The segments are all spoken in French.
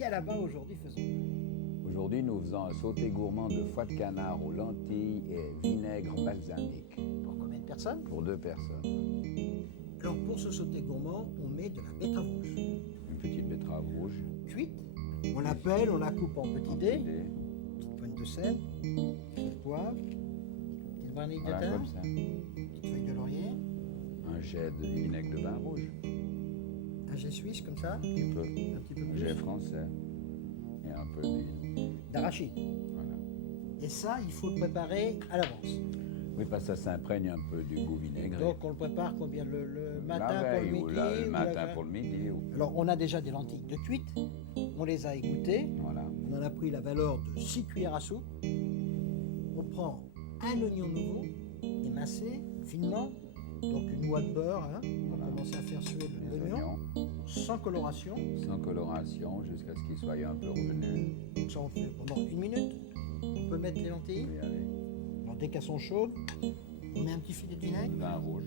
quel abat aujourd'hui faisons-nous? Aujourd'hui, nous faisons un sauté gourmand de foie de canard aux lentilles et vinaigre balsamique. Pour combien de personnes? Pour 2 personnes. Alors pour ce sauté gourmand, on met de la betterave rouge. Une petite betterave rouge. Cuite. On la pèle, on la coupe en petits dés. Dés. Petite pointe de sel, de poivre, petite vanille de Voilà, thym, comme ça. petite feuille de laurier, Un jet de vinaigre de vin rouge. un jet suisse comme ça, Un petit peu. un petit peu Un jet plus, français. Et un peu d'huile. d'arachide. Voilà. Et ça, il faut le préparer à l'avance. Oui, parce que ça s'imprègne un peu du goût vinaigré. Donc on le prépare combien? Le matin la pour le veille midi ou le ou matin la- pour le midi. Alors on a déjà des lentilles de cuite, on les a égouttées, Voilà. on en a pris la valeur de 6 cuillères à soupe. On prend un oignon nouveau, émincé finement, donc une noix de beurre, hein, pour Voilà. commencer à faire suer Les l'oignon, oignons, sans coloration. sans coloration, jusqu'à ce qu'ils soient un peu revenus. Donc ça on fait pendant 1 minute. On peut mettre les lentilles. Oui, allez. Alors dès qu'elles sont chaudes, on met un petit filet de vinaigre. Vin rouge.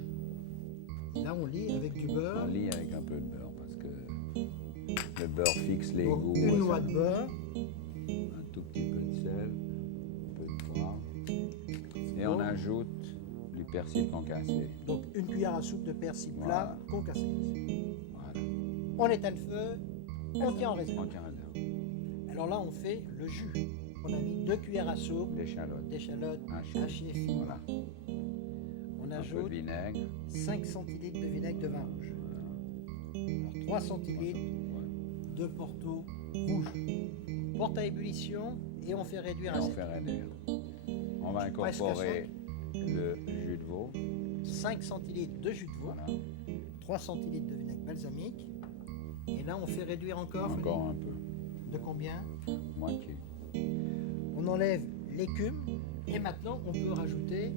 Et là on lit avec du On beurre, lit avec un peu de beurre parce que le beurre fixe les donc goûts. une ça. noix de beurre, Un tout petit peu de sel, un peu de poivre. Et on ajoute du persil concassé. donc une cuillère à soupe de persil Voilà. plat concassé. Voilà. On éteint le feu, on tient en réserve. On tient à l'heure. Alors là, on fait le jus. On a mis 2 cuillères à soupe D'échalotes. d'échalotes Hachées. hachées finement. Voilà. On Un peu de ajoute vinaigre. 5 centilitres de vinaigre de vin rouge. Alors 3 centilitres Ouais. de Porto rouge. Porte à ébullition et on fait réduire Et à on 7. fait réduire. On va Presque à incorporer le jus de veau. 5 centilitres de jus de veau, Voilà. 3 centilitres de vinaigre balsamique. Et là, on fait réduire encore. Encore un peu. De combien? Moitié. On enlève l'écume et maintenant, on peut rajouter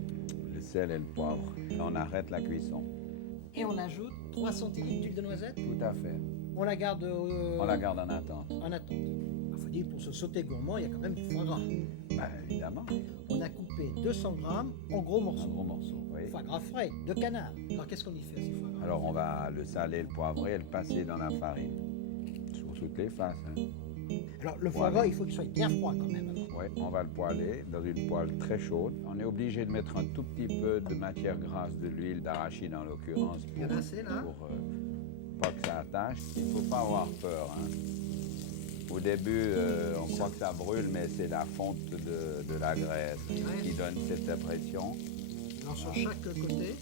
Le sel et le poivre. Et on arrête la cuisson. et on ajoute 3 centilitres d'huile de noisette. Tout à fait. On la garde On la garde en attente. en attente. Il faut dire pour ce sauté gourmand, il y a quand même du foie gras. Ben, évidemment. On a coupé 200 grammes en gros Un morceaux. gros morceau. Oui. Foie gras frais, de canard. Alors qu'est-ce qu'on y fait à ces foie gras? Alors on va le saler, le poivrer et le passer dans la farine. Sur toutes les faces. Hein. Alors le foie gras, il faut qu'il soit bien froid quand même. Alors. Ouais, on va le poêler dans une poêle très chaude. On est obligé de mettre un tout petit peu de matière grasse, de l'huile d'arachide en l'occurrence, Il y en a assez là. pour pas que ça attache. Il ne faut pas avoir peur. Hein. Au début, on croit que ça brûle, mais c'est la fonte de la graisse qui donne cette impression. Alors sur chaque côté,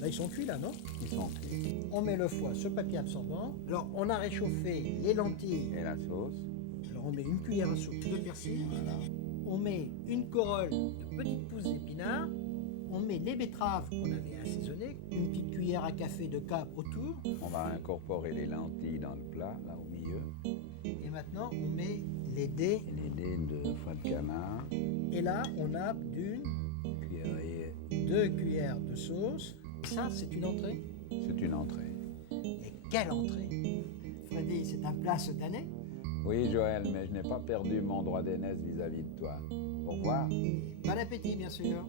là ils sont cuits là, non? Ils sont cuits. On met le foie sur papier absorbant. Alors on a réchauffé les lentilles. Et la sauce, Alors on met une cuillère à soupe de persil. voilà. On met une corolle de petites pousses d'épinards. On met les betteraves qu'on avait assaisonnées. Une petite cuillère à café de capre autour. On va incorporer les lentilles dans le plat, là au milieu. Et maintenant on met les dés. Et les dés de foie de canard. Et là on a d'une, Cuillerée. 2 cuillères de sauce. Ça c'est une entrée. C'est une entrée. Et quelle entrée! Freddy, c'est un plat cette année. Oui, Joël, mais je n'ai pas perdu mon droit d'aînesse vis-à-vis de toi. Au revoir. Bon appétit bien sûr.